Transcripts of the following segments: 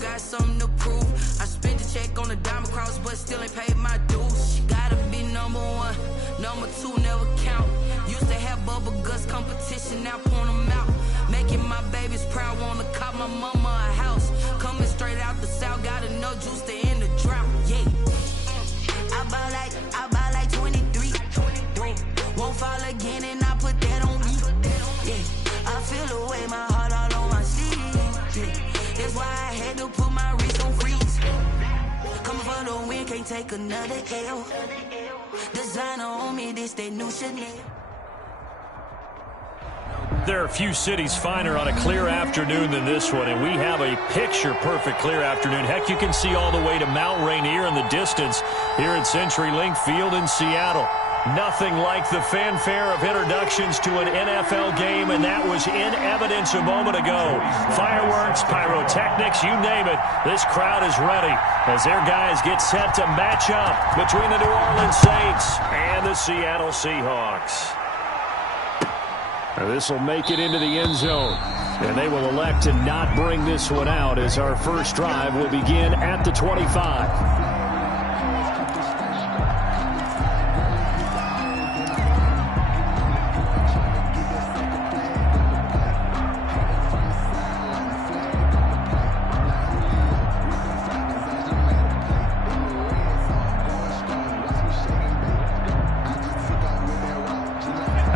got something to prove. I spent the check on the diamond cross, but still ain't paid my dues. She gotta be number one, number two never count. Used to have bubble guts competition, now point them out. Making my babies proud, wanna cop my mama a house. Coming straight out the south, got enough juice to end the drought. Yeah, I buy like 23. Won't fall again, and I put that on me. Yeah, I feel the way, my heart all on my sleeve. Yeah, that's why I had to put my wrist on freeze. Coming for the win, can't take another L. Designer on me, this that new Chanel. There are a few cities finer on a clear afternoon than this one, and we have a picture-perfect clear afternoon. Heck, you can see all the way to Mount Rainier in the distance here at CenturyLink Field in Seattle. Nothing like the fanfare of introductions to an NFL game, and that was in evidence a moment ago. Fireworks, pyrotechnics, you name it, this crowd is ready as their guys get set to match up between the New Orleans Saints and the Seattle Seahawks. This will make it into the end zone, and they will elect to not bring this one out as our first drive will begin at the 25.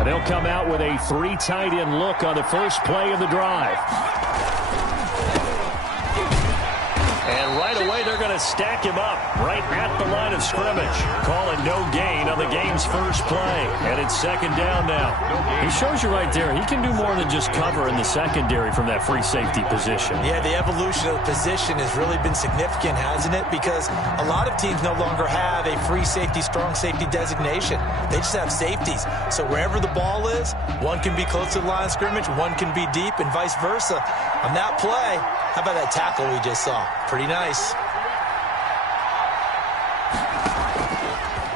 They'll come out with a 3 tight end look on the first play of the drive. And right away, they're going to stack him up right at the line of scrimmage. Calling no gain on the game's first play. And it's second down now. He shows you right there, he can do more than just cover in the secondary from that free safety position. Yeah, the evolution of the position has really been significant, hasn't it? Because a lot of teams no longer have a free safety, strong safety designation. They just have safeties. So wherever the ball is, one can be close to the line of scrimmage, one can be deep, and vice versa. On that play, how about that tackle we just saw? Pretty nice.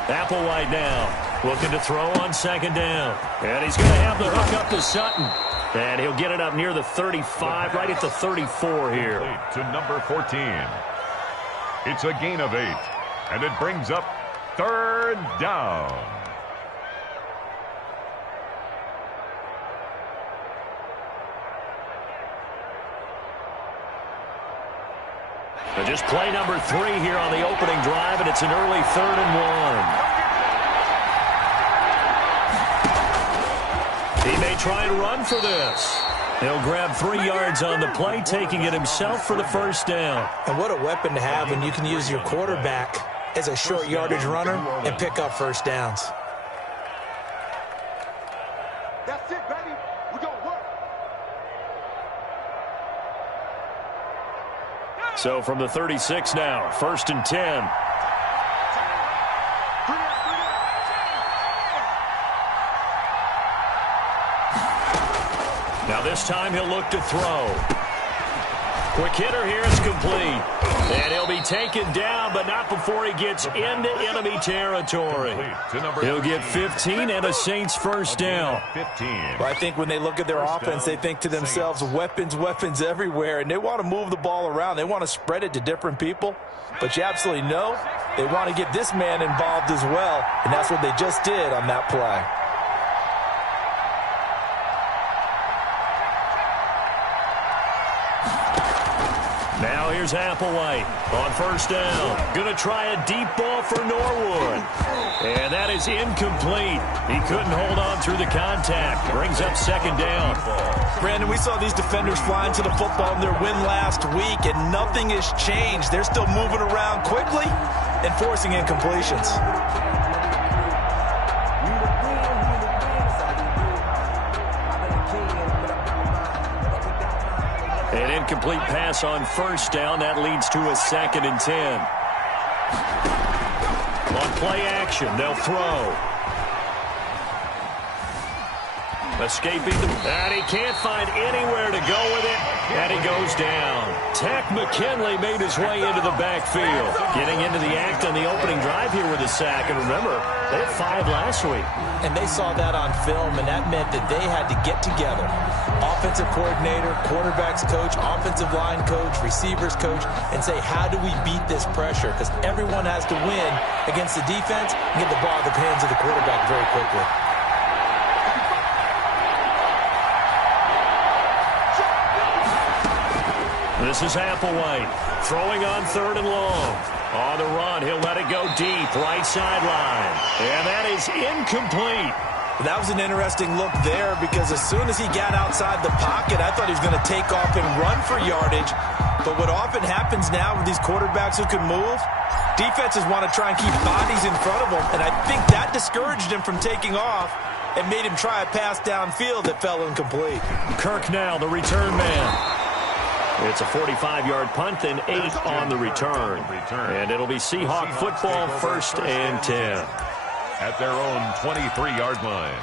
Applewhite now, looking to throw on second down. And he's going to have the hook up to Sutton. And he'll get it up near the 35, right at the 34 here. To number 14. It's a gain of 8. And it brings up third down. And just play number 3 here on the opening drive, and it's an early 3rd and 1. He may try and run for this. He'll grab 3 yards on the play, taking it himself for the first down. And what a weapon to have when you can use your quarterback as a short yardage runner and pick up first downs. That's it, baby. We're going to work. So from the 36 now, 1st and 10. Now this time he'll look to throw. Quick hitter here is complete. And he'll be taken down, but not before he gets into enemy territory. He'll get 15 and a Saints first down. Well, I think when they look at their offense, they think to themselves, weapons, weapons everywhere, and they want to move the ball around. They want to spread it to different people. But you absolutely know they want to get this man involved as well, and that's what they just did on that play. Now here's Applewhite on first down. Going to try a deep ball for Norwood. And that is incomplete. He couldn't hold on through the contact. Brings up second down. Brandon, we saw these defenders flying to the football in their win last week, and nothing has changed. They're still moving around quickly and forcing incompletions. An incomplete pass on first down. That leads to a 2nd and 10. On play action, they'll throw. Escaping the... And he can't find anywhere to go with it. And he goes down. Tech McKinley made his way into the backfield. Getting into the act on the opening drive here with a sack. And remember, they had 5 last week. And they saw that on film, and that meant that they had to get together. Offensive coordinator, quarterbacks coach, offensive line coach, receivers coach, and say, how do we beat this pressure? Because everyone has to win against the defense and get the ball in the hands of the quarterback very quickly. This is Applewhite throwing on 3rd and long. On the run, he'll let it go deep, right sideline. And that is incomplete. That was an interesting look there because as soon as he got outside the pocket, I thought he was going to take off and run for yardage. But what often happens now with these quarterbacks who can move, defenses want to try and keep bodies in front of them. And I think that discouraged him from taking off and made him try a pass downfield that fell incomplete. Kirk now, the return man. It's a 45-yard punt, then 8 on the return. And it'll be Seahawk football, 1st and 10. At their own 23-yard line.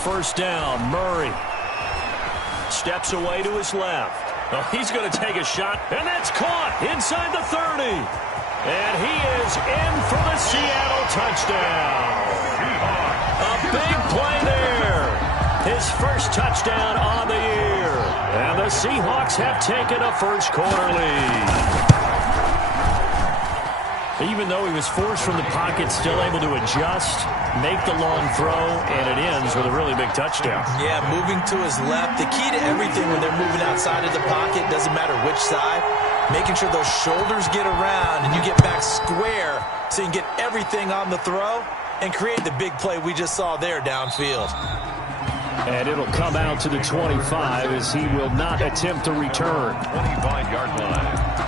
First down, Murray. Steps away to his left. Oh, he's going to take a shot, and that's caught inside the 30. And he is in for the Seattle touchdown. A big play there. His first touchdown on the year. And the Seahawks have taken a first-quarter lead. Even though he was forced from the pocket, still able to adjust, make the long throw, and it ends with a really big touchdown. Yeah, moving to his left. The key to everything when they're moving outside of the pocket, doesn't matter which side, making sure those shoulders get around and you get back square so you can get everything on the throw and create the big play we just saw there downfield. And it'll come out to the 25 as he will not attempt to return. 25-yard line.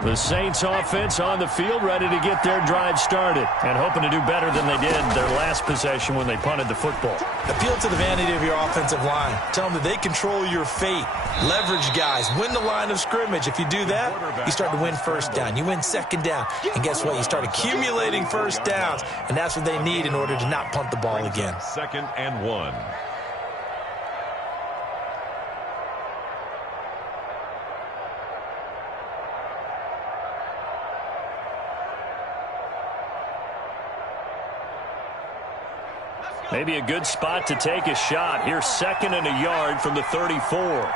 The Saints offense on the field, ready to get their drive started and hoping to do better than they did their last possession when they punted the football. Appeal to the vanity of your offensive line. Tell them that they control your fate. Leverage guys. Win the line of scrimmage. If you do that, you start to win first down. You win second down. And guess what? You start accumulating first downs. And that's what they need in order to not punt the ball again. 2nd and 1. Maybe a good spot to take a shot. Here's 2nd and a yard from the 34.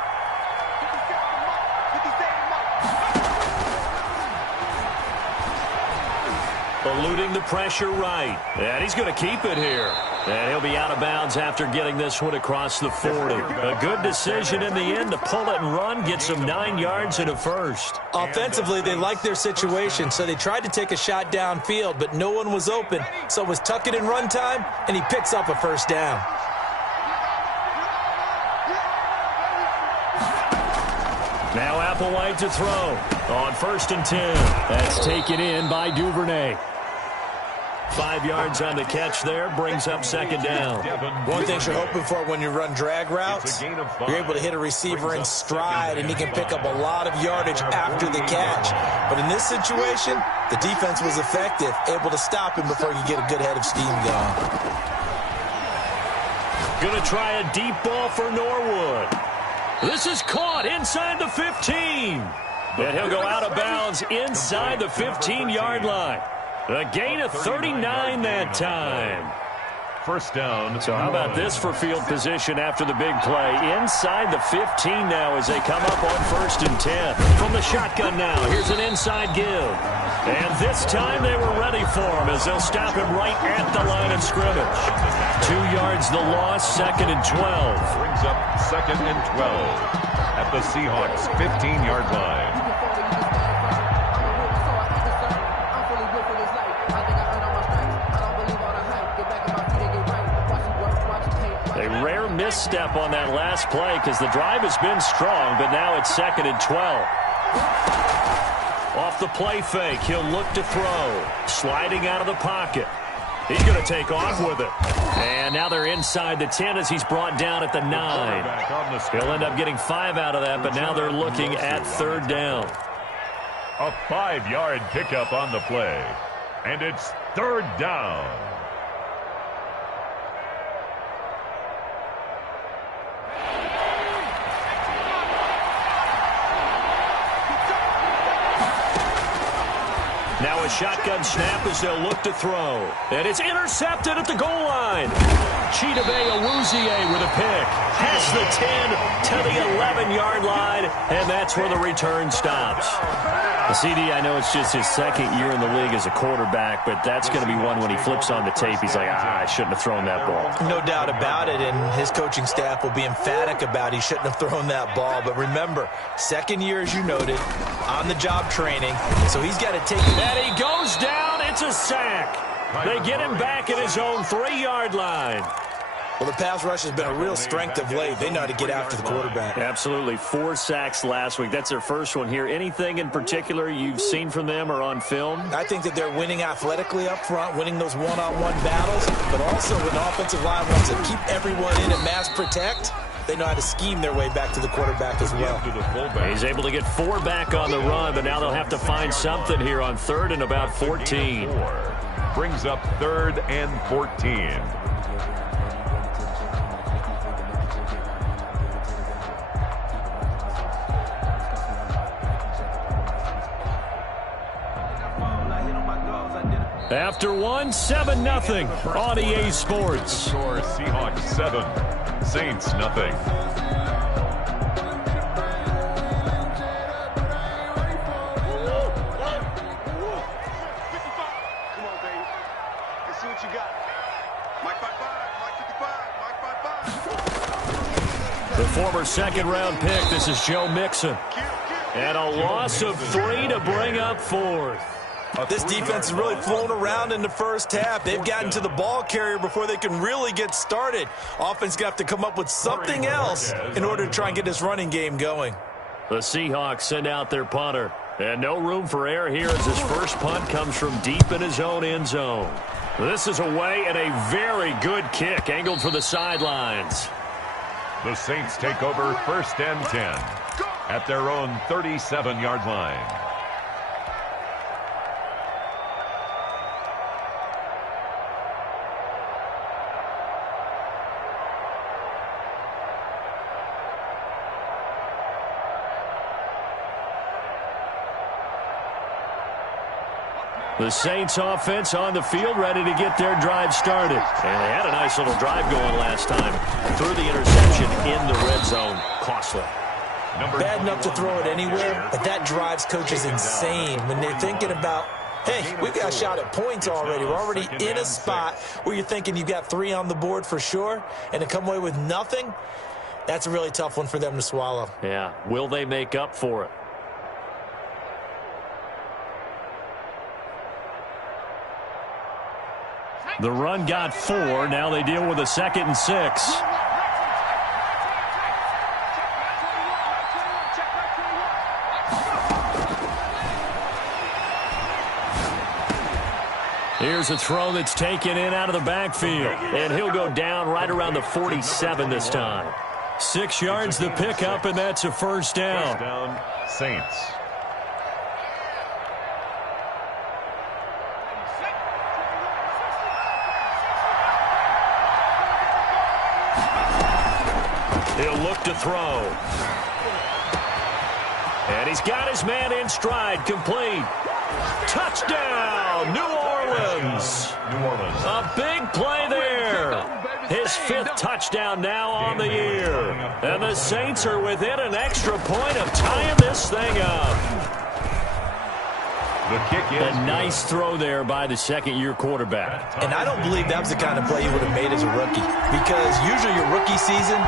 Eluding the pressure right. And he's going to keep it here. And he'll be out of bounds after getting this one across the 40. A good decision in the end to pull it and run, get some 9 yards and a first. Offensively, they liked their situation, so they tried to take a shot downfield, but no one was open. So it was tuck it in run time, and he picks up a first down. Now Applewhite to throw on 1st and 10. That's taken in by Duvernay. 5 yards on the catch there, brings up 2nd down. One thing you're hoping for when you run drag routes, you're able to hit a receiver in stride, and he can pick up a lot of yardage after the catch. But in this situation, the defense was effective, able to stop him before he could get a good head of steam going. Going to try a deep ball for Norwood. This is caught inside the 15. And he'll go out of bounds inside the 15-yard line. A gain of 39 that time. first down. So how about this for field position after the big play? Inside the 15 now as they come up on 1st and 10. From the shotgun now, here's an inside give. And this time they were ready for him as they'll stop him right at the line of scrimmage. 2 yards the loss, 2nd and 12. Brings up 2nd and 12 at the Seahawks' 15-yard line. A rare misstep on that last play because the drive has been strong, but now it's 2nd and 12. Off the play fake, he'll look to throw. Sliding out of the pocket. He's going to take off with it. And now they're inside the 10 as he's brought down at the 9. He'll end up getting 5 out of that, but now they're looking at 3rd down. A 5-yard pickup on the play. And it's 3rd down. Now a shotgun snap as they'll look to throw. And it's intercepted at the goal line. Chidobe Awuzie with a pick. Past the 10 to the 11-yard line. And that's where the return stops. The CD, I know it's just his 2nd year in the league as a quarterback, but that's going to be one when he flips on the tape. He's like, I shouldn't have thrown that ball. No doubt about it, and his coaching staff will be emphatic about he shouldn't have thrown that ball. But remember, 2nd year, as you noted, on-the-job training, so he's got to take it. And he goes down. It's a sack. They get him back at his own 3-yard line. Well, the pass rush has been a real strength of late. They know how to get after the quarterback. Absolutely. 4 sacks last week. That's their first one here. Anything in particular you've seen from them or on film? I think that they're winning athletically up front, winning those one-on-one battles, but also an offensive line wants to keep everyone in and mass protect. They know how to scheme their way back to the quarterback as well. He's able to get 4 back on the run, but now they'll have to find something here on 3rd and about 14. Brings up 3rd and 14. After 1, 7-0 on EA Sports. Score Seahawks 7, Saints nothing. Come on, baby. Let's see what you got. Mike 5-5, Mike 55. The former 2nd-round pick, this is Joe Mixon. And a loss of 3 to bring up 4th. This defense has really flown around in the first half. They've gotten to the ball carrier before they can really get started. Offense got to come up with something else in order to try and get this running game going. The Seahawks send out their punter. And no room for error here as his first punt comes from deep in his own end zone. This is away and a very good kick angled for the sidelines. The Saints take over 1st and 10 at their own 37-yard line. The Saints offense on the field ready to get their drive started. And they had a nice little drive going last time. Threw the interception in the red zone. Costly. Bad enough to throw it anywhere, but that drives coaches insane when they're thinking about, hey, we've got a shot at points already. We're already in a spot where you're thinking you've got 3 on the board for sure, and to come away with nothing, that's a really tough one for them to swallow. Yeah. Will they make up for it? The run got 4. Now they deal with a 2nd and 6. Here's a throw that's taken in out of the backfield. And he'll go down right around the 47 this time. 6 yards the pickup, and that's a first down. First down, Saints. He'll look to throw. And he's got his man in stride, complete. Touchdown, New Orleans. New Orleans. A big play there. His 5th touchdown now on the year. And the Saints are within an extra point of tying this thing up. The kick is a nice throw there by the second-year quarterback. And I don't believe that was the kind of play he would have made as a rookie, because usually your rookie season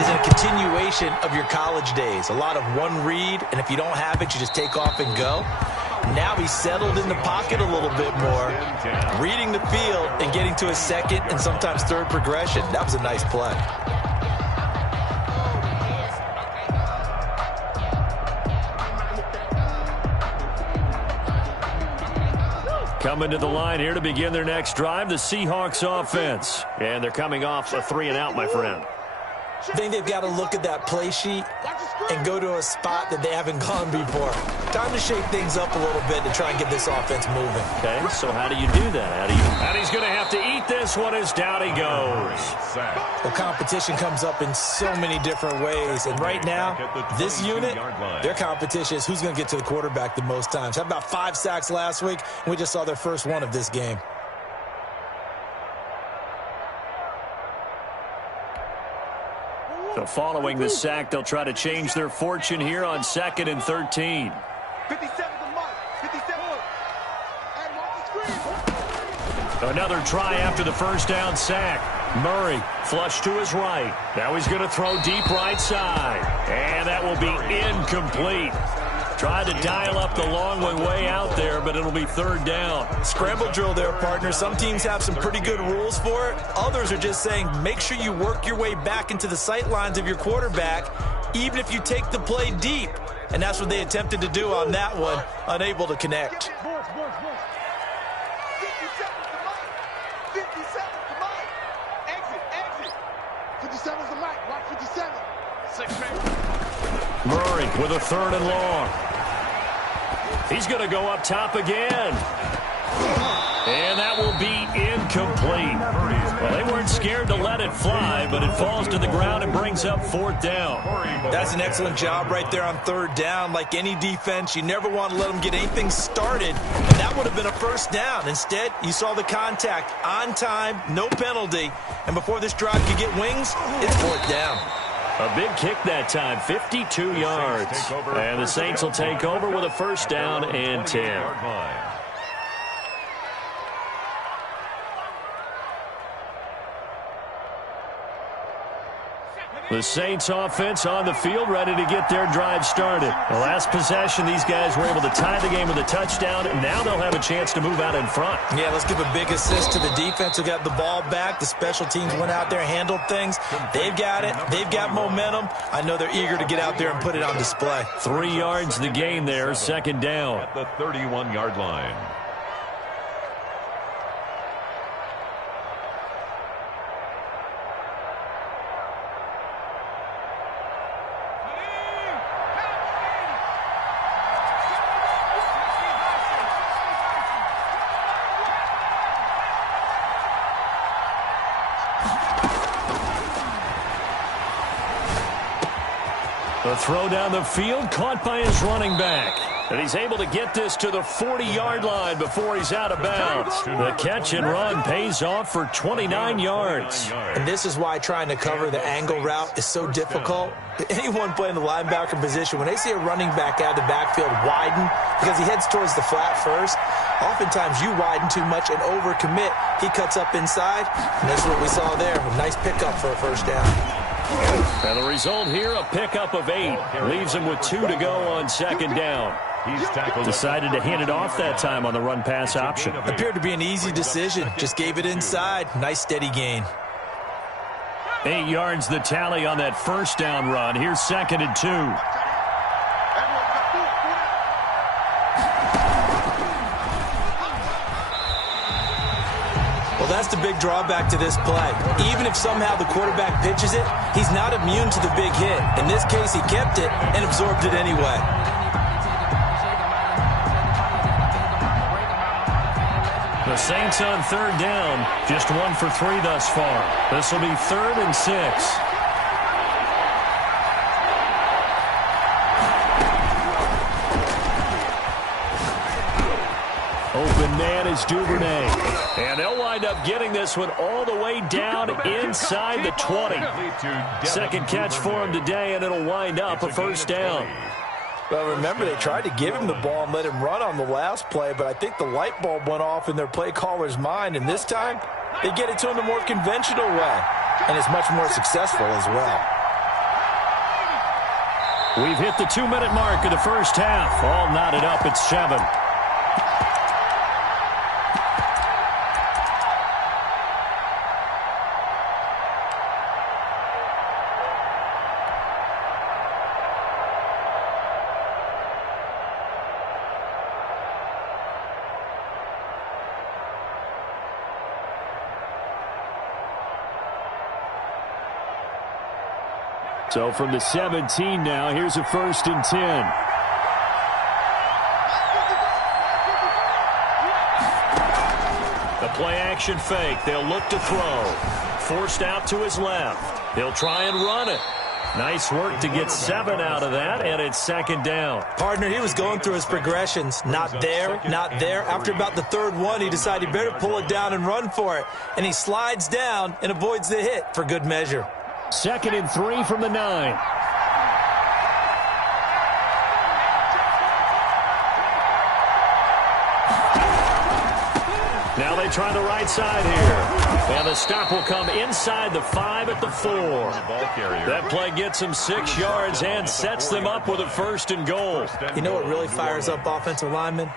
is a continuation of your college days. A lot of one read, and if you don't have it, you just take off and go. Now he's settled in the pocket a little bit more, reading the field and getting to his second and sometimes third progression. That was a nice play. Coming to the line here to begin their next drive, the Seahawks offense. And they're coming off a 3-and-out, my friend. I think they've got to look at that play sheet and go to a spot that they haven't gone before. Time to shake things up a little bit to try and get this offense moving. Okay, so how do you do that? And he's going to have to eat this one as down he goes. Well, competition comes up in so many different ways. And right now, this unit, their competition is who's going to get to the quarterback the most times. How about 5 sacks last week? And we just saw their first one of this game. So following the sack, they'll try to change their fortune here on 2nd and 13. 57 the mark. 57. And watch the screen. Another try after the first down sack. Murray flush to his right. Now he's going to throw deep right side. And that will be incomplete. Tried to dial up the long way out there, but it'll be 3rd down. Scramble drill there, partner. Some teams have some pretty good rules for it. Others are just saying make sure you work your way back into the sight lines of your quarterback, even if you take the play deep. And that's what they attempted to do on that one, unable to connect. 57 the mark. 57 the mark. Exit. 57 is the mark. Watch 57. 6-man. Murray with a 3rd and long. He's going to go up top again. And that will be incomplete. Well, they weren't scared to let it fly, but it falls to the ground and brings up 4th down. That's an excellent job right there on 3rd down. Like any defense, you never want to let them get anything started, and that would have been a 1st down. Instead, you saw the contact on time, no penalty, and before this drive could get wings, it's 4th down. A big kick that time, 52 yards. And the Saints will take over with a 1st down and 10. The Saints offense on the field, ready to get their drive started. The last possession, these guys were able to tie the game with a touchdown, and now they'll have a chance to move out in front. Yeah, let's give a big assist to the defense who got the ball back. The special teams went out there, handled things. They've got it. They've got momentum. I know they're eager to get out there and put it on display. 3 yards the gain there, 2nd down. At the 31-yard line. The throw down the field, caught by his running back. And he's able to get this to the 40-yard line before he's out of bounds. The catch and run pays off for 29 yards. And this is why trying to cover the angle route is so difficult. Anyone playing the linebacker position, when they see a running back out of the backfield widen because he heads towards the flat first, oftentimes you widen too much and overcommit. He cuts up inside, and that's what we saw there. A nice pickup for a 1st down. And the result here, a pickup of 8. Leaves him with 2 to go on 2nd down. He's tackled. Decided to hand it off that time on the run-pass option. Appeared to be an easy decision. Just gave it inside. Nice steady gain. 8 yards the tally on that 1st down run. Here's 2nd and 2. Well, that's the big drawback to this play. Even if somehow the quarterback pitches it, he's not immune to the big hit. In this case, he kept it and absorbed it anyway. The Saints on 3rd down, just 1 for 3 thus far. This will be 3rd and 6. Open man is Duvernay. And they'll wind up getting this one all the way down inside the 20. Second catch for him today, and it'll wind up a first down. Well, remember, they tried to give him the ball and let him run on the last play, but I think the light bulb went off in their play caller's mind, and this time they get it to him the more conventional way, and it's much more successful as well. We've hit the 2-minute mark of the first half. All knotted up at 7. So from the 17 now, here's a 1st and 10. The play-action fake. They'll look to throw. Forced out to his left. He'll try and run it. Nice work to get 7 out of that, and it's 2nd down. Partner, he was going through his progressions. Not there, not there. After about the 3rd one, he decided he better pull it down and run for it. And he slides down and avoids the hit for good measure. 2nd and 3 from the 9. Now they try the right side here. And the stop will come inside the 5 at the 4. That play gets them 6 yards and sets them up with a 1st and goal. You know what really fires up offensive linemen?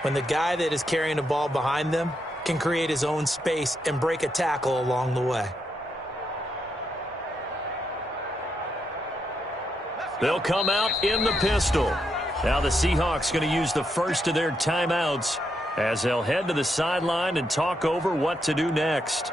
When the guy that is carrying the ball behind them can create his own space and break a tackle along the way. They'll come out in the pistol. Now the Seahawks going to use the first of their timeouts as they'll head to the sideline and talk over what to do next.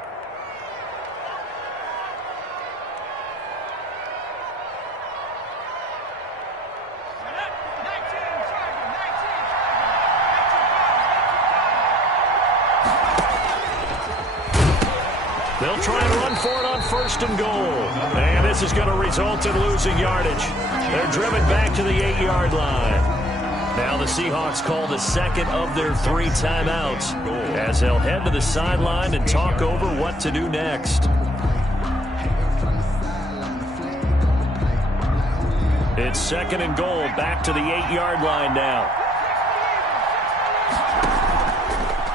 They'll try and run for it on 1st and goal. And this is going to result in losing yardage. They're driven back to the 8-yard line. Now the Seahawks call the 2nd of their 3 timeouts as they'll head to the sideline and talk over what to do next. It's 2nd and goal, back to the 8-yard line now.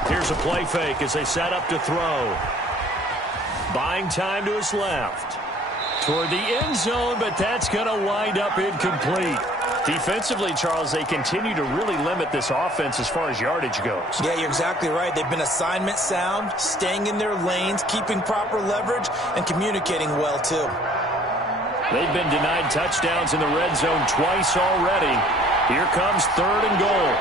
Here's a play fake as they set up to throw. Buying time to his left. Toward the end zone, but that's going to wind up incomplete. Defensively, Charles, they continue to really limit this offense as far as yardage goes. Yeah, you're exactly right. They've been assignment sound, staying in their lanes, keeping proper leverage, and communicating well, too. They've been denied touchdowns in the red zone twice already. Here comes 3rd and goal.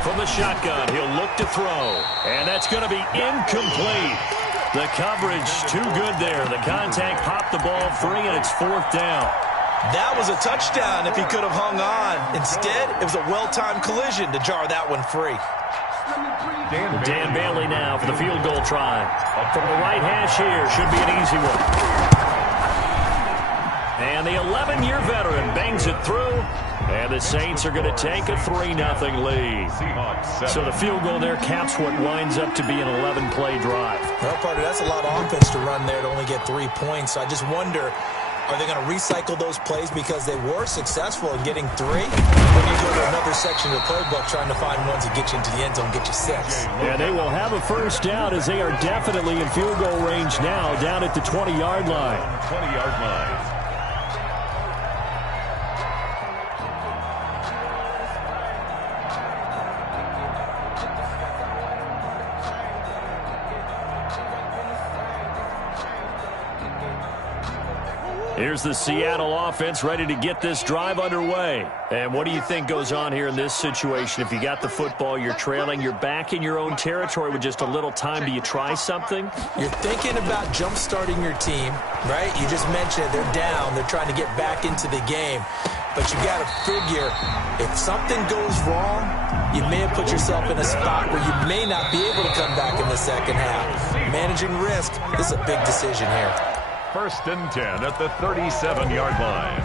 From the shotgun, he'll look to throw. And that's going to be incomplete. The coverage too good there. The contact popped the ball free, and it's 4th down. That was a touchdown if he could have hung on. Instead, it was a well-timed collision to jar that one free. Dan Bailey now for the field goal try. From the right hash here, should be an easy one. And the 11-year veteran bangs it through. And the Saints are going to take a 3-0 lead. So the field goal there caps what winds up to be an 11-play drive. Well, partner, that's a lot of offense to run there to only get 3 points. So I just wonder, are they going to recycle those plays because they were successful in getting 3? Or do you go to another section of the playbook trying to find ones that get you into the end zone, get you 6? Yeah, they will have a first down as they are definitely in field goal range now down at the 20-yard line. 20-yard line. Here's the Seattle offense ready to get this drive underway. And what do you think goes on here in this situation? If you got the football, you're trailing, you're back in your own territory with just a little time. Do you try something? You're thinking about jump-starting your team, right? You just mentioned it. They're down. They're trying to get back into the game. But you got to figure, if something goes wrong, you may have put yourself in a spot where you may not be able to come back in the second half. Managing risk, this is a big decision here. 1st and 10 at the 37-yard line.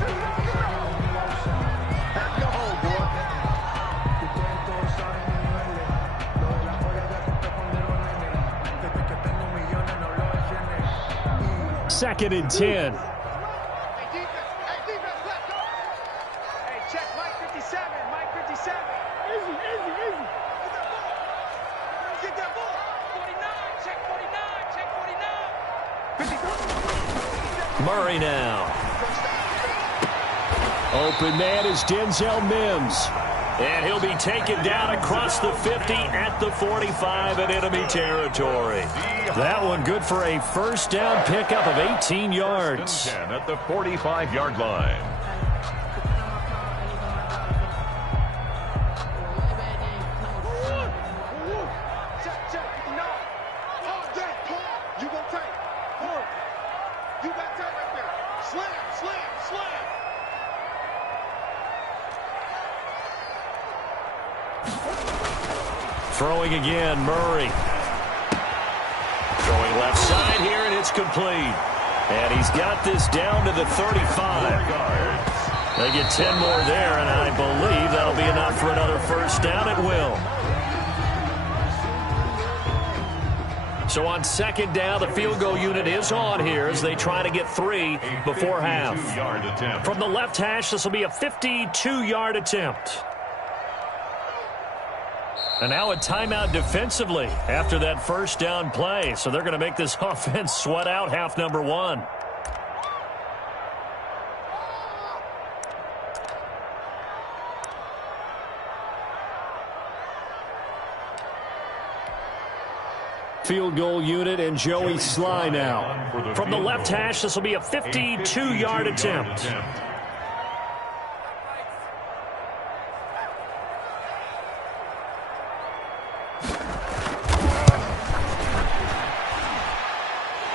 2nd and 10. Check Mike 57, Mike 57. Easy. Get that ball. 49, check 49, check 49. Murray now. Open man is Denzel Mims. And he'll be taken down across the 50 at the 45 in enemy territory. That one good for a first down pickup of 18 yards. 10 at the 45-yard line. Throwing again, Murray. Throwing left side here, and it's complete. And he's got this down to the 35. They get 10 more there, and I believe that'll be enough for another first down. It will. So on 2nd down, the field goal unit is on here as they try to get 3 before half. From the left hash, this will be a 52-yard attempt. And now a timeout defensively after that first down play. So they're going to make this offense sweat out half number 1. Field goal unit and Joey Sly now. From the left hash, this will be a 52-yard attempt.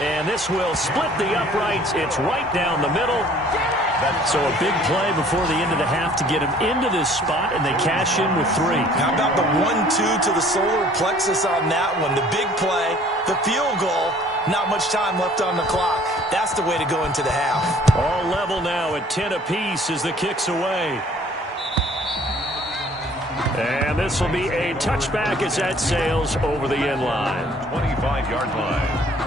And this will split the uprights. It's right down the middle. So a big play before the end of the half to get him into this spot, and they cash in with 3. How about the 1-2 to the solar plexus on that one? The big play, the field goal, not much time left on the clock. That's the way to go into the half. All level now at 10 apiece as the kick's away. And this will be a touchback as that sails over the end line. 25-yard line.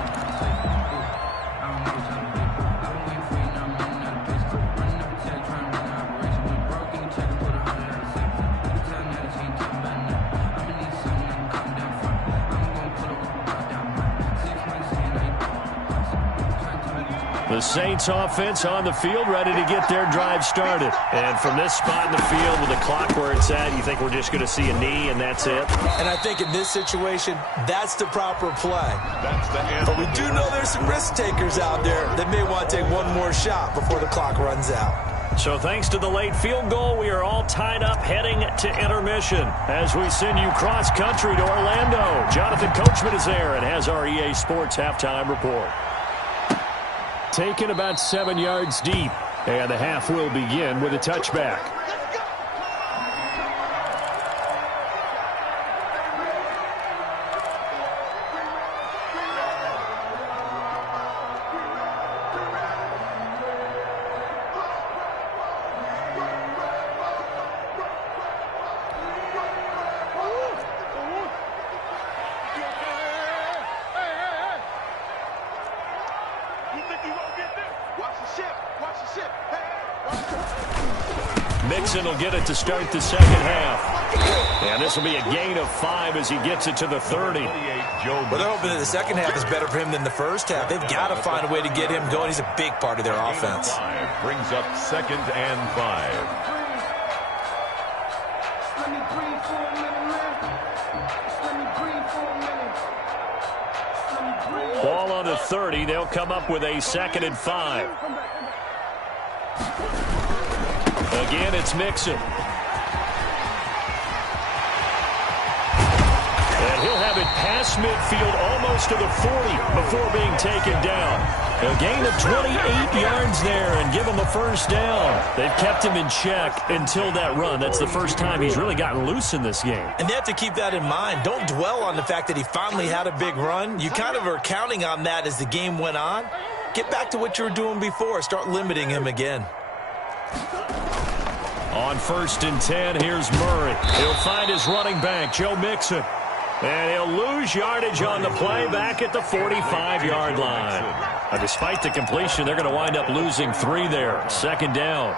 The Saints offense on the field, ready to get their drive started. And from this spot in the field with the clock where it's at, you think we're just going to see a knee and that's it? And I think in this situation, that's the proper play. That's the end. But we do know there's some risk takers out there that may want to take one more shot before the clock runs out. So thanks to the late field goal, we are all tied up heading to intermission as we send you cross-country to Orlando. Jonathan Coachman is there and has our EA Sports halftime report. Taken about 7 yards deep, and the half will begin with a touchback. Mixon will get it to start the second half. And this will be a gain of 5 as he gets it to the 30. Well, they're hoping that the second half is better for him than the first half. They've got to find a way to get him going. He's a big part of their offense. Brings up 2nd and 5. Ball on the 30. They'll come up with a 2nd and 5. Again, it's Mixon. And he'll have it past midfield almost to the 40 before being taken down. A gain of 28 yards there and give him a first down. They've kept him in check until that run. That's the first time he's really gotten loose in this game. And they have to keep that in mind. Don't dwell on the fact that he finally had a big run. You kind of are counting on that as the game went on. Get back to what you were doing before. Start limiting him again. On 1st and 10, here's Murray. He'll find his running back, Joe Mixon. And he'll lose yardage on the play back at the 45-yard line. Despite the completion, they're going to wind up losing 3 there. Second down.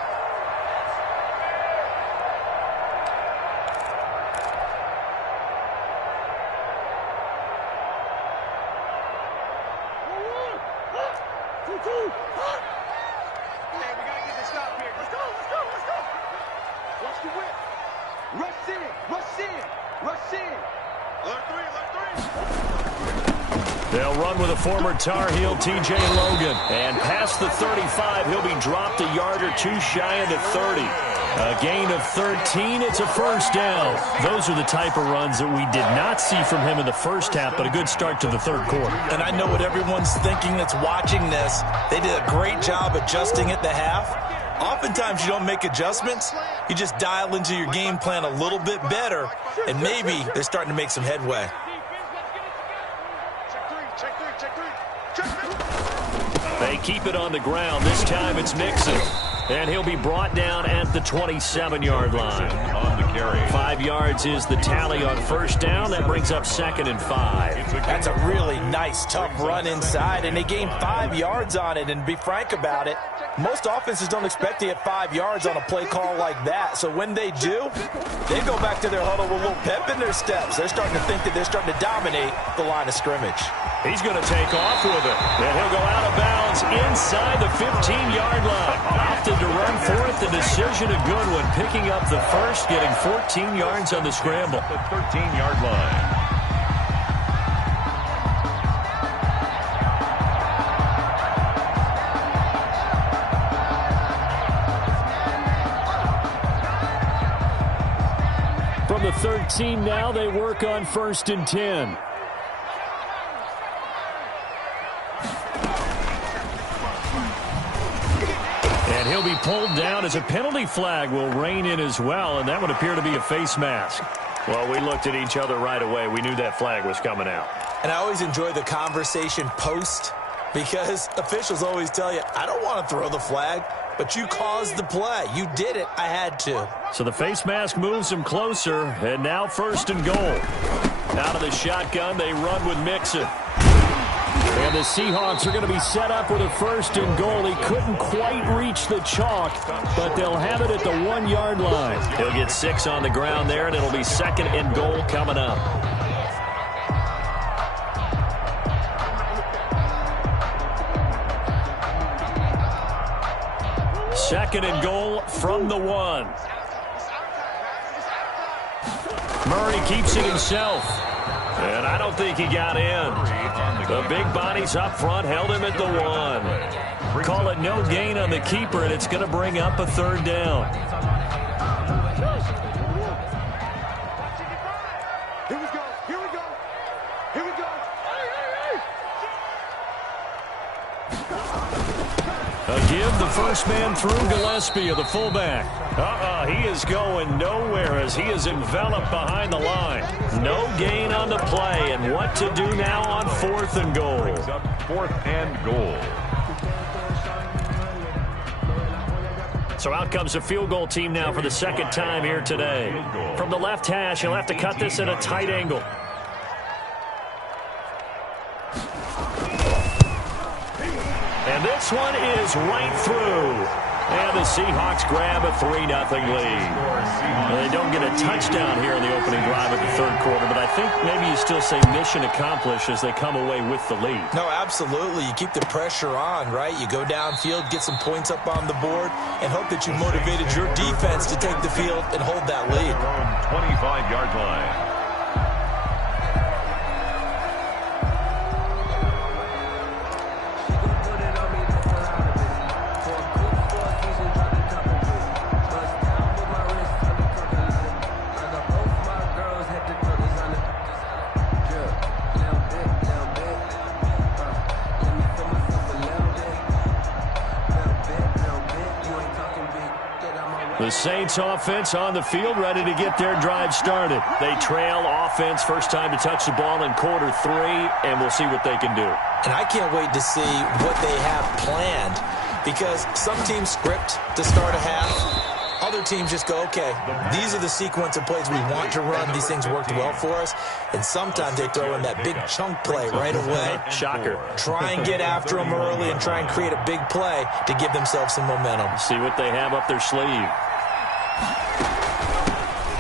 They'll run with a former Tar Heel, T.J. Logan. And past the 35, he'll be dropped a yard or two shy of the 30. A gain of 13, it's a first down. Those are the type of runs that we did not see from him in the first half, but a good start to the third quarter. And I know what everyone's thinking that's watching this. They did a great job adjusting at the half. Oftentimes you don't make adjustments. You just dial into your game plan a little bit better, and maybe they're starting to make some headway. They keep it on the ground. This time it's Mixon. And he'll be brought down at the 27-yard line. On the carry. 5 yards is the tally on first down. That brings up 2nd and 5. That's a really nice, tough run inside, and they gained 5 yards on it. And to be frank about it, most offenses don't expect to get 5 yards on a play call like that. So when they do, they go back to their huddle with a little pep in their steps. They're starting to think that they're starting to dominate the line of scrimmage. He's going to take off with it. And he'll go out of bounds inside the 15-yard line. Opted to run for it. The decision a good one. Picking up the first, getting 14 yards on the scramble. The 13-yard line. From the 13 now, they work on 1st and 10. And he'll be pulled down as a penalty flag will rein in as well, and that would appear to be a face mask. Well, we looked at each other right away. We knew that flag was coming out. And I always enjoy the conversation post, because officials always tell you, I don't want to throw the flag, but you caused the play. You did it. I had to. So the face mask moves him closer, and now 1st and goal. Out of the shotgun, they run with Mixon. And the Seahawks are going to be set up with a 1st and goal. He couldn't quite reach the chalk, but they'll have it at the 1-yard line. He'll get 6 on the ground there, and it'll be 2nd and goal coming up. Second and goal from the 1. Murray keeps it himself. And I don't think he got in. The big bodies up front held him at the 1. Call it no gain on the keeper, and it's going to bring up a 3rd down. Here we go. Here we go. Here we go. A give the first man through Gillespie of the fullback. He is going nowhere as he is enveloped behind the line. No gain on the play, and what to do now on 4th and goal. 4th and goal. So out comes a field goal team now for the 2nd time here today. From the left hash, he'll have to cut this at a tight angle. And this one is right through. And the Seahawks grab a 3-0 lead. They don't get a touchdown here in the opening drive of the 3rd quarter, but I think maybe you still say mission accomplished as they come away with the lead. No, absolutely. You keep the pressure on, right? You go downfield, get some points up on the board, and hope that you motivated your defense to take the field and hold that lead. 25-yard line. The Saints offense on the field, ready to get their drive started. They trail offense, first time to touch the ball in quarter 3, and we'll see what they can do. And I can't wait to see what they have planned, because some teams script to start a half. other teams just go, okay, these are the sequence of plays we want to run. These things worked well for us. And sometimes they throw in that big chunk play right away. Shocker. Try and get after them early and try and create a big play to give themselves some momentum. See what they have up their sleeve.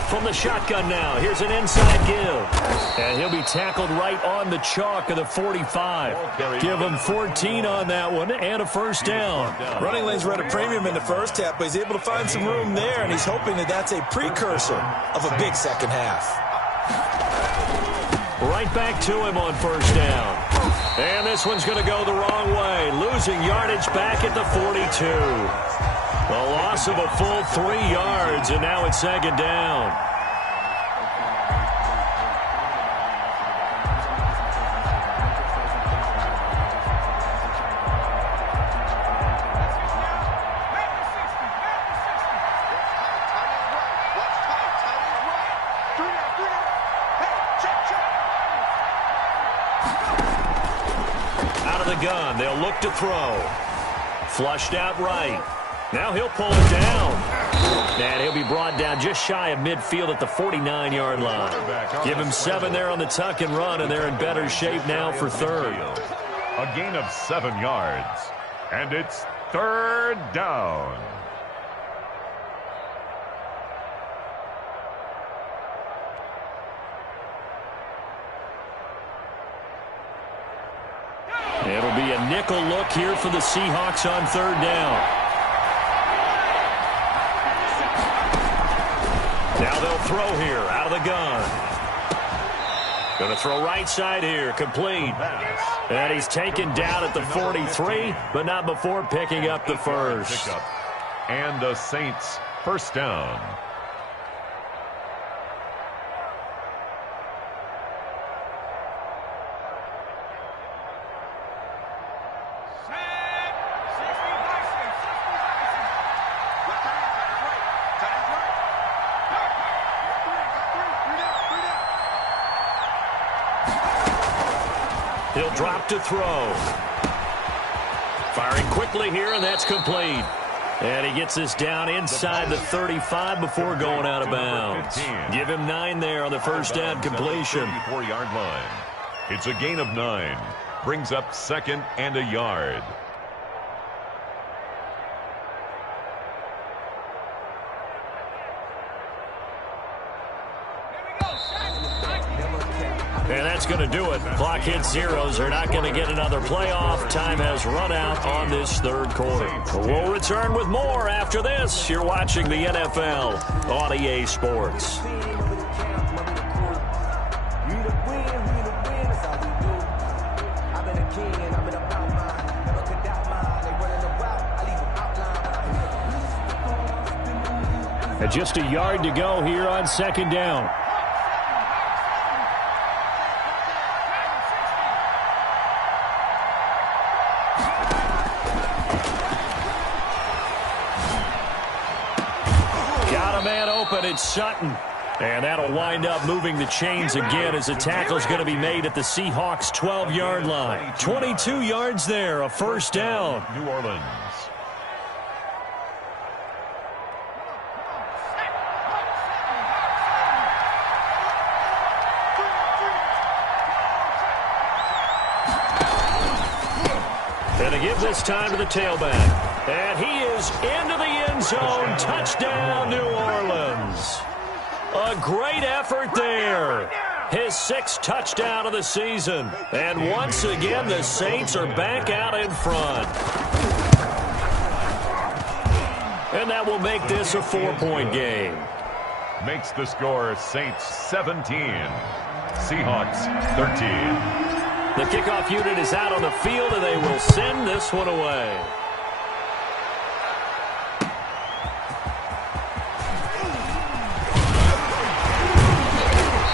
From the shotgun now, here's an inside give. And he'll be tackled right on the chalk of the 45. Give him 14 on that one and a first down. Running lanes were at a premium in the first half, but he's able to find some room there, and he's hoping that that's a precursor of a big second half. Right back to him on first down. And this one's going to go the wrong way. Losing yardage back at the 42. A loss of a full 3 yards, and now it's second down. Out of the gun, they'll look to throw. Flushed out right. Now he'll pull it down. And he'll be brought down just shy of midfield at the 49-yard line. Give him 7 there on the tuck and run, and they're in better shape now for third. A gain of 7 yards. And it's third down. It'll be a nickel look here for the Seahawks on third down. Now they'll throw here out of the gun. Going to throw right side here, complete. And he's taken down at the 43, but not before picking up the first. And the Saints first down. He'll drop to throw. Firing quickly here, and that's complete. And he gets this down inside the 35 before going out of bounds. Give him 9 there on the first down completion. 34-yard line. It's a gain of 9. Brings up second and a yard. And that's going to do it. Clock hits zeros. They're not going to get another playoff. Time has run out on this third quarter. We'll return with more after this. You're watching the NFL on EA Sports. And just a yard to go here on second down. But it's Sutton. And that'll wind up moving the chains again as the tackle's going to be made at the Seahawks' 12-yard line. 22 yards there, a first down. New Orleans. And to give this time to the tailback. And he is into the end zone. Touchdown, New Orleans. A great effort there. His 6th touchdown of the season. And once again, the Saints are back out in front. And that will make this a 4-point game. Makes the score Saints 17. Seahawks 13. The kickoff unit is out on the field, and they will send this one away.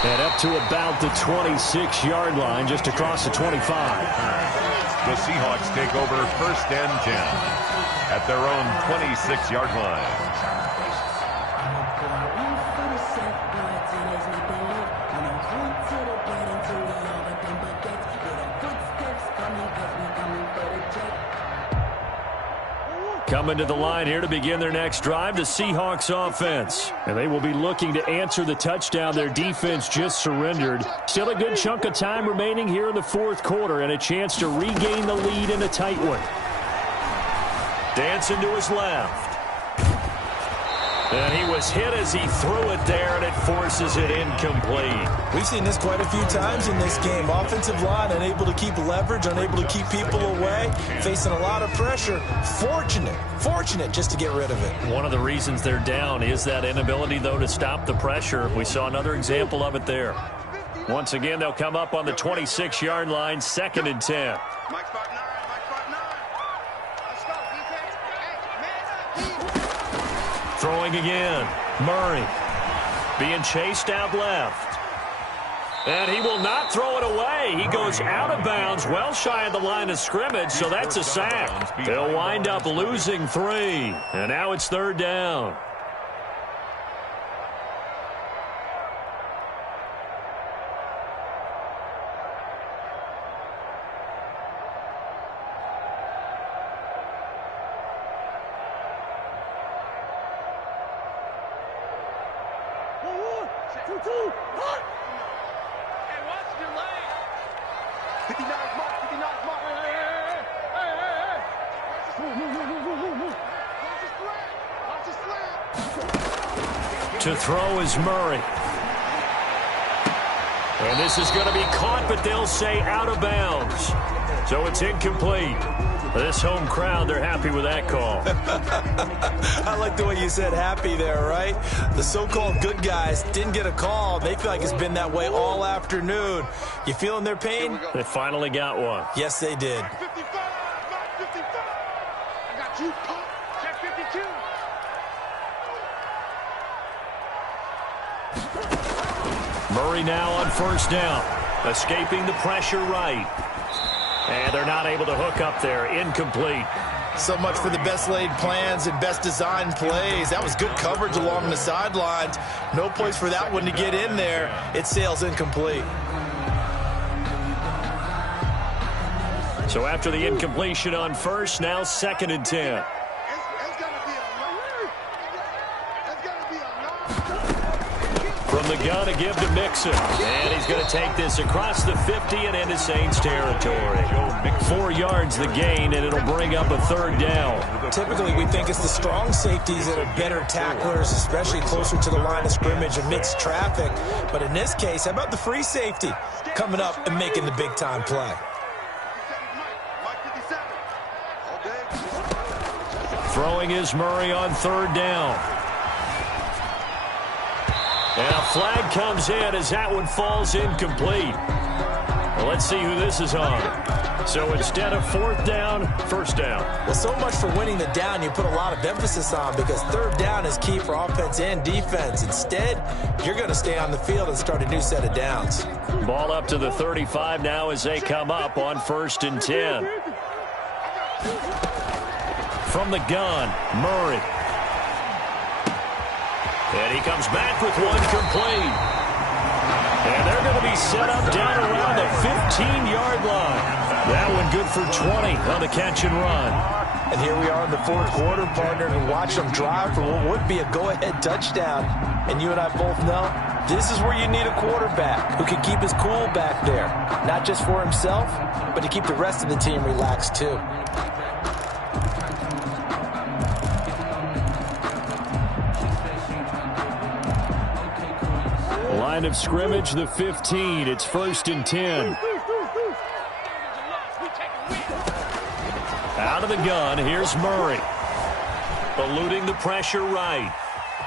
And up to about the 26-yard line, just across the 25. The Seahawks take over first and 10 at their own 26-yard line. Coming to the line here to begin their next drive, the Seahawks offense. And they will be looking to answer the touchdown their defense just surrendered. Still a good chunk of time remaining here in the fourth quarter and a chance to regain the lead in a tight one. Dancing to his left. And he was hit as he threw it there, and it forces it incomplete. We've seen this quite a few times in this game. Offensive line unable to keep leverage, unable to keep people away, facing a lot of pressure. Fortunate just to get rid of it. One of the reasons they're down is that inability, though, to stop the pressure. We saw another example of it there. Once again, they'll come up on the 26-yard line, 2nd and 10. Throwing again. Murray being chased out left. And he will not throw it away. He goes out of bounds, well shy of the line of scrimmage, so that's a sack. They'll wind up losing 3. And now it's 3rd down. To throw is Murray. And this is going to be caught, but they'll say out of bounds. So it's incomplete. This home crowd, they're happy with that call. I like the way you said happy there, right? The so-called good guys didn't get a call. They feel like it's been that way all afternoon. You feeling their pain? They finally got one. Yes, they did. 55. I got you, pop. Check 52. Murray now on 1st down. Escaping the pressure right. And they're not able to hook up there. Incomplete. So much for the best laid plans and best designed plays. That was good coverage along the sidelines. No place for that one to get in there. It sails incomplete. So after the incompletion on 1st, now 2nd and 10. From the gun, a give to Mixon. And he's going to take this across the 50 and into Saints territory. 4 yards the gain, and it'll bring up a 3rd down. Typically, we think it's the strong safeties that are better tacklers, especially closer to the line of scrimmage and mixed traffic. But in this case, how about the free safety coming up and making the big-time play? Throwing is Murray on 3rd down. And a flag comes in as that one falls incomplete. Well, let's see who this is on. So instead of 4th down, 1st down. Well, so much for winning the down you put a lot of emphasis on, because 3rd down is key for offense and defense. Instead, you're going to stay on the field and start a new set of downs. Ball up to the 35 now as they come up on 1st and 10. From the gun, Murray. And he comes back with one complete. And they're going to be set up down around the 15-yard line. That one good for 20 on the catch and run. And here we are in the 4th quarter, partner, and watch them drive for what would be a go-ahead touchdown. And you and I both know this is where you need a quarterback who can keep his cool back there. Not just for himself, but to keep the rest of the team relaxed too. Line of scrimmage, the 15. It's 1st and 10. Out of the gun, here's Murray. Eluding the pressure right.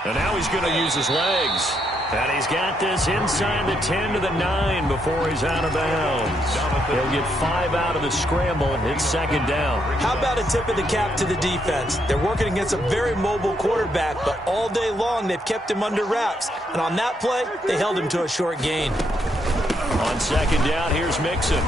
And now he's going to use his legs. And he's got this inside the 10 to the 9 before he's out of bounds. He'll get 5 out of the scramble. It's 2nd down. How about a tip of the cap to the defense? They're working against a very mobile quarterback, but all day long they've kept him under wraps. And on that play, they held him to a short gain. On 2nd down, here's Mixon.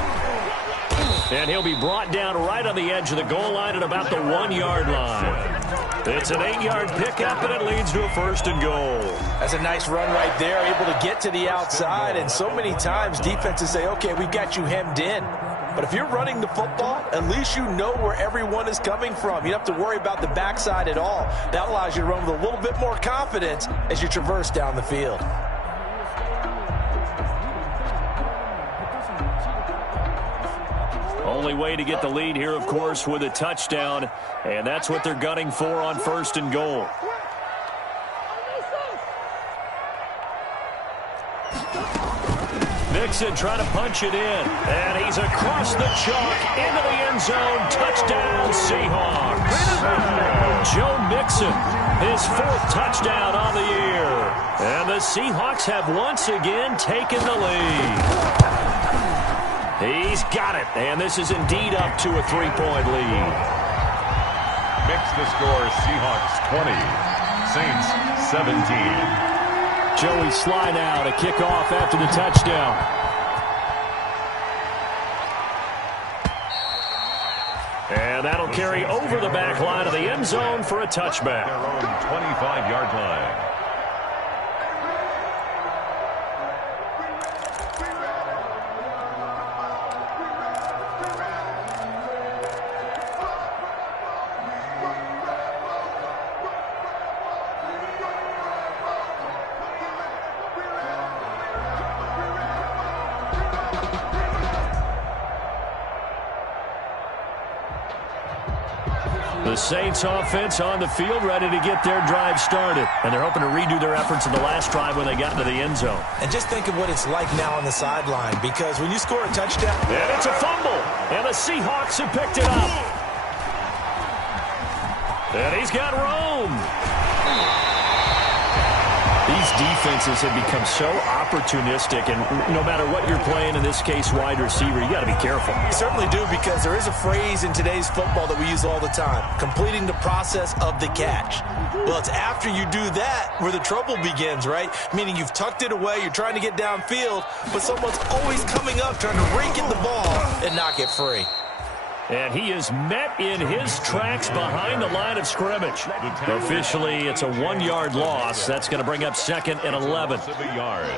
And he'll be brought down right on the edge of the goal line at about the 1-yard line. It's an 8-yard pickup, and it leads to a 1st and goal. That's a nice run right there, able to get to the outside. And so many times defenses say, okay, we've got you hemmed in. But if you're running the football, at least you know where everyone is coming from. You don't have to worry about the backside at all. That allows you to run with a little bit more confidence as you traverse down the field. Only way to get the lead here, of course, with a touchdown. And that's what they're gunning for on 1st and goal. Mixon trying to punch it in. And he's across the chalk into the end zone. Touchdown, Seahawks. Joe Mixon, his 4th touchdown on the year. And the Seahawks have once again taken the lead. He's got it, and this is indeed up to a 3-point lead. Mix the score, Seahawks 20, Saints 17. Joey Sly now to kick off after the touchdown. And that'll carry over the back line of the end zone for a touchback. Their own 25-yard line. The Saints offense on the field, ready to get their drive started. And they're hoping to redo their efforts in the last drive when they got into the end zone. And just think of what it's like now on the sideline, because when you score a touchdown... And it's a fumble, and the Seahawks have picked it up. And he's got Rome. These defenses have become so opportunistic, and no matter what you're playing, in this case wide receiver, you got to be careful. You certainly do, because there is a phrase in today's football that we use all the time, completing the process of the catch. Well, it's after you do that where the trouble begins, right? Meaning you've tucked it away, you're trying to get downfield, but someone's always coming up trying to rake in the ball and knock it free. And he is met in his tracks behind the line of scrimmage. Officially, it's a 1-yard loss. That's going to bring up 2nd and 11. A yard.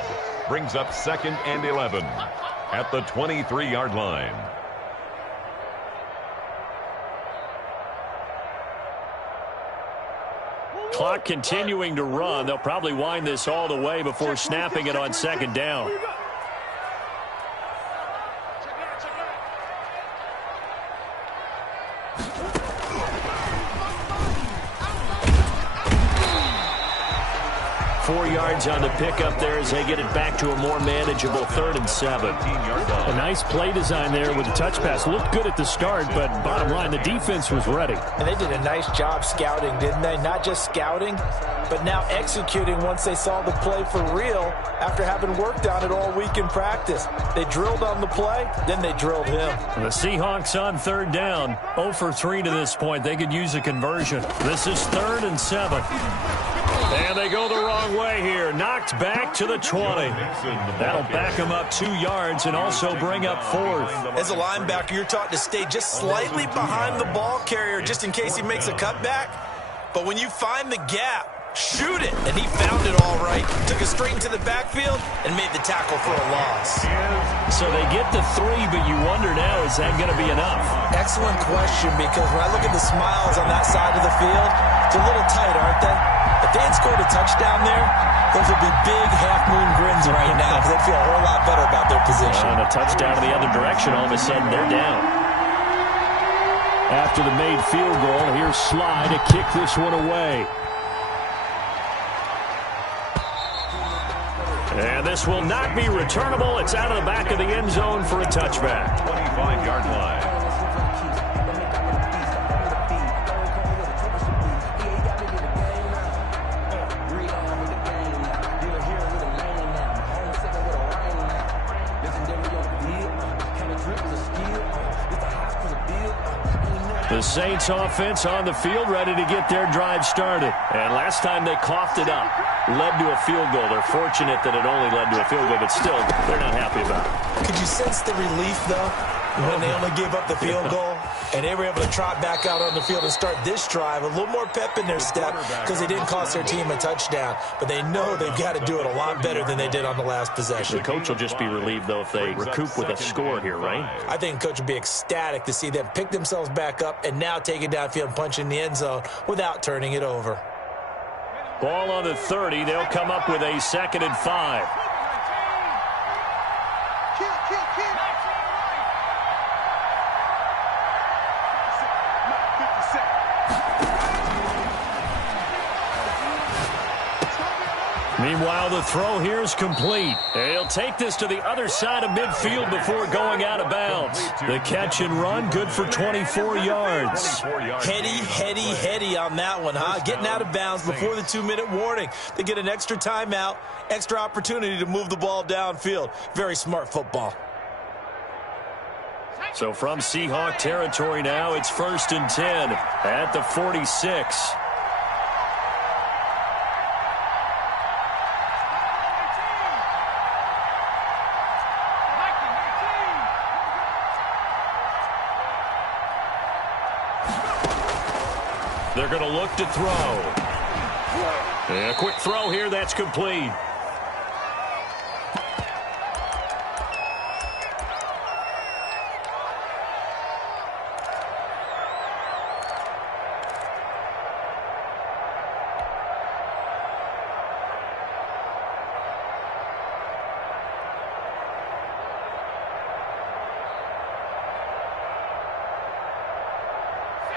Brings up 2nd and 11 at the 23-yard line. Clock continuing to run. They'll probably wind this all the way before snapping it on 2nd down. On the pickup there as they get it back to a more manageable 3rd and 7. A nice play design there with the touch pass. Looked good at the start, but bottom line, the defense was ready. And they did a nice job scouting, didn't they? Not just scouting, but now executing once they saw the play for real after having worked on it all week in practice. They drilled on the play, then they drilled him. The Seahawks on 3rd down, 0 for 3 to this point. They could use a conversion. This is 3rd and 7. And they go the wrong way here. Knocked back to the 20. That'll back them up 2 yards and also bring up 4th. As a linebacker, you're taught to stay just slightly behind the ball carrier just in case he makes a cutback. But when you find the gap, shoot it. And he found it all right. Took it straight into the backfield and made the tackle for a loss. So they get the 3, but you wonder now, is that going to be enough? Excellent question, because when I look at the smiles on that side of the field, it's a little tight, aren't they? If they had scored a touchdown there, those would be big half-moon grins right now, because they'd feel a whole lot better about their position. And a touchdown in the other direction, all of a sudden they're down. After the made field goal, here's Sly to kick this one away. And this will not be returnable. It's out of the back of the end zone for a touchback. 25-yard line. The Saints offense on the field, ready to get their drive started. And last time they coughed it up, led to a field goal. They're fortunate that it only led to a field goal, but still, they're not happy about it. Could you sense the relief, though, when they only gave up the field goal? And they were able to trot back out on the field and start this drive. A little more pep in their step because they didn't cost their team a touchdown. But they know they've got to do it a lot better than they did on the last possession. The coach will just be relieved, though, if they recoup with a score here, right? I think the coach will be ecstatic to see them pick themselves back up and now take it downfield and punch in the end zone without turning it over. Ball on the 30. They'll come up with a 2nd and 5. Meanwhile, the throw here is complete. He'll take this to the other side of midfield before going out of bounds. The catch and run, good for 24 yards. Heady on that one, huh? Getting out of bounds before the 2-minute warning. They get an extra timeout, extra opportunity to move the ball downfield. Very smart football. So from Seahawk territory now, it's 1st and 10 at the 46. They're going to look to throw. A quick throw here, that's complete.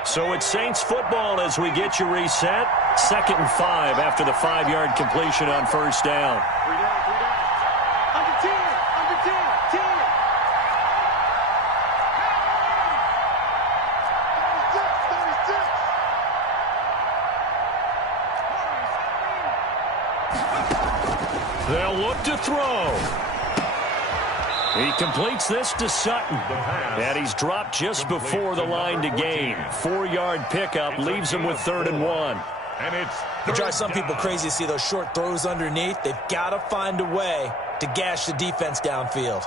So it's Saints football as we get you reset. 2nd and 5 after the 5-yard completion on 1st down. Under 10, under 10, 10. 36. They'll look to throw. He completes this to Sutton. And he's dropped just before the line to gain. 4-yard pickup leaves him with 3rd and 1. And it's It drives some people crazy to see those short throws underneath. They've got to find a way to gash the defense downfield.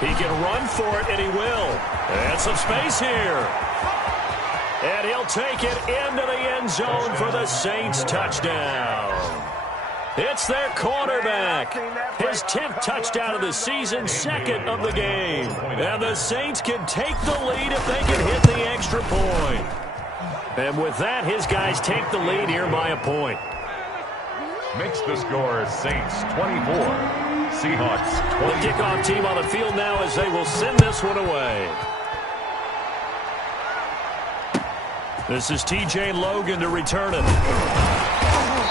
He can run for it, and he will. And some space here. And he'll take it into the end zone for the Saints touchdown. It's their quarterback. His 10th touchdown of the season, 2nd of the game. And the Saints can take the lead if they can hit the extra point. And with that, his guys take the lead here by a point. makes the score Saints 24. Seahawks 20. The kickoff team on the field now as they will send this one away. This is T.J. Logan to return it.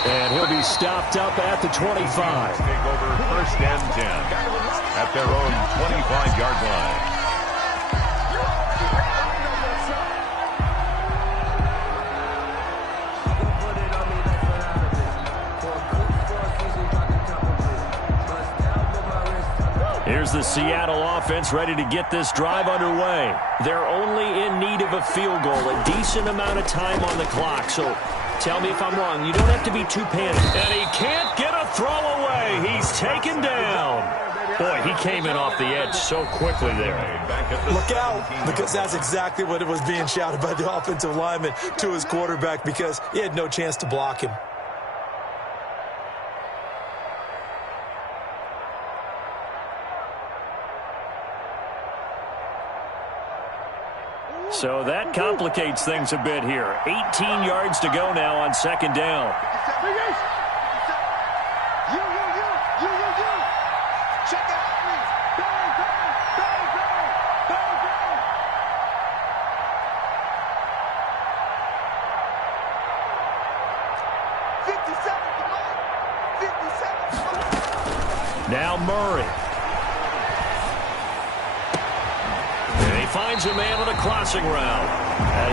And he'll be stopped up at the 25. Take over 1st and 10 at their own 25-yard line. Here's the Seattle offense ready to get this drive underway. They're only in need of a field goal, a decent amount of time on the clock. So tell me if I'm wrong. You don't have to be too panicked. And he can't get a throw away. He's taken down. Boy, he came in off the edge so quickly there. Look out, because that's exactly what it was being shouted by the offensive lineman to his quarterback, because he had no chance to block him. So that complicates things a bit here. 18 yards to go now on 2nd down. Check out me. Bang, bang, bang, bang, bang, bang. Come on. 57, come on. Now Murray. finds a man on a crossing route.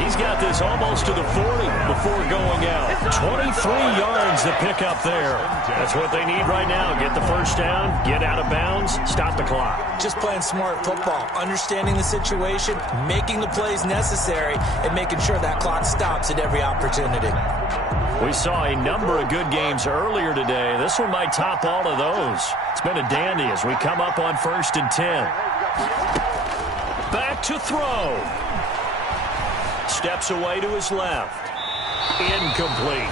He's got this almost to the 40 before going out. 23 yards to pick up there. That's what they need right now. Get the first down, get out of bounds, stop the clock. Just playing smart football, understanding the situation, making the plays necessary, and making sure that clock stops at every opportunity. We saw a number of good games earlier today. This one might top all of those. It's been a dandy as we come up on 1st and 10. Back to throw. Steps away to his left. Incomplete.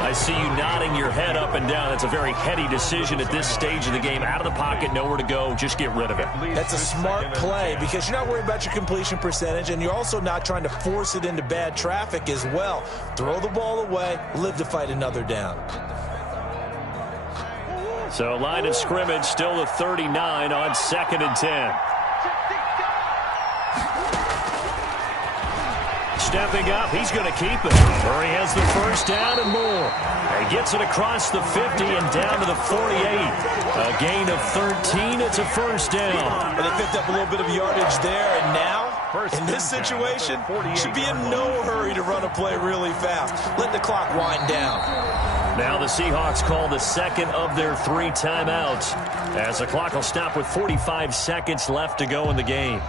I see you nodding your head up and down. That's a very heady decision at this stage of the game. Out of the pocket, nowhere to go. Just get rid of it. That's a smart play because you're not worried about your completion percentage, and you're also not trying to force it into bad traffic as well. Throw the ball away, live to fight another down. So line of scrimmage still the 39 on 2nd and 10. Stepping up, he's going to keep it. Murray has the first down and more. He gets it across the 50 and down to the 48. A gain of 13. It's a first down. But they picked up a little bit of yardage there, and now, in this situation, should be in no hurry to run a play really fast. Let the clock wind down. Now the Seahawks call the second of their 3 timeouts as the clock will stop with 45 seconds left to go in the game.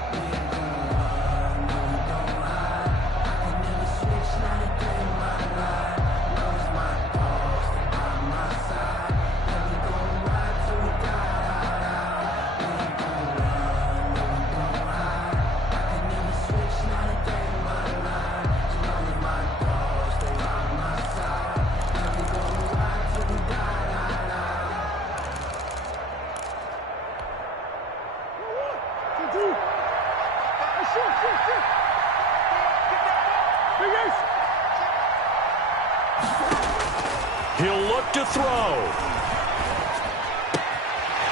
He'll look to throw.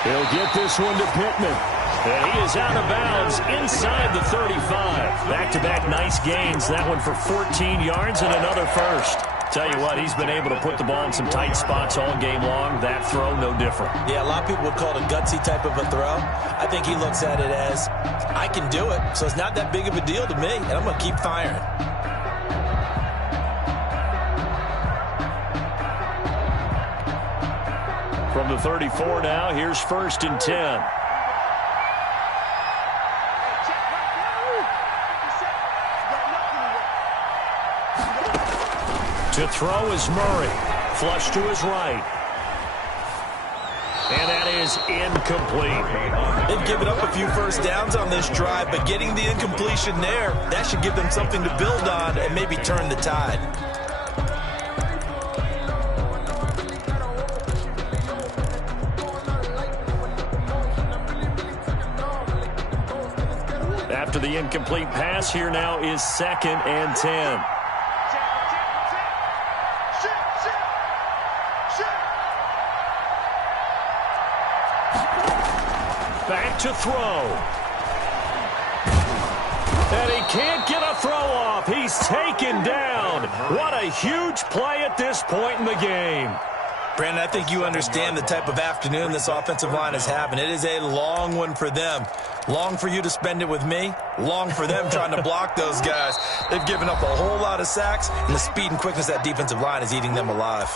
He'll get this one to Pittman. And he is out of bounds inside the 35. Back-to-back nice gains. That one for 14 yards and another first. Tell you what, he's been able to put the ball in some tight spots all game long. That throw, no different. Yeah, a lot of people would call it a gutsy type of a throw. I think he looks at it as, I can do it, so it's not that big of a deal to me, and I'm going to keep firing. From the 34 now, here's 1st and 10. To throw is Murray. Flush to his right. And that is incomplete. They've given up a few first downs on this drive, but getting the incompletion there, that should give them something to build on and maybe turn the tide. After the incomplete pass, here now is 2nd and 10. Back to throw. And he can't get a throw off. He's taken down. What a huge play at this point in the game. Brandon, I think you understand the type of afternoon this offensive line is having. It is a long one for them. Long for you to spend it with me. Long for them trying to block those guys. They've given up a whole lot of sacks, and the speed and quickness of that defensive line is eating them alive.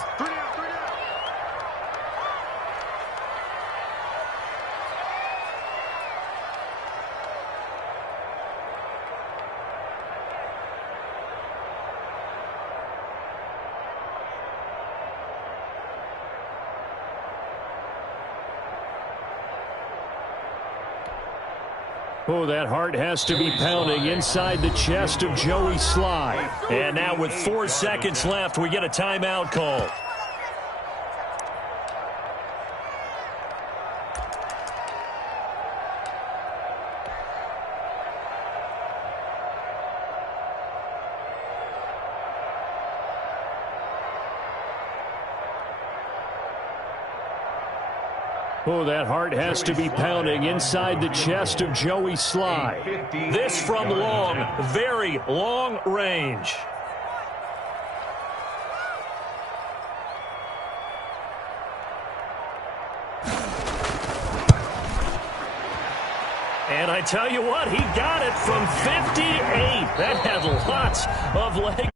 Oh, that heart has to be pounding inside the chest of Joey Sly. And now with 4 seconds left, we get a timeout call. Oh, that heart has to be pounding inside the chest of Joey Sly. This from long, very long range. And I tell you what, he got it from 58. That had lots of leg.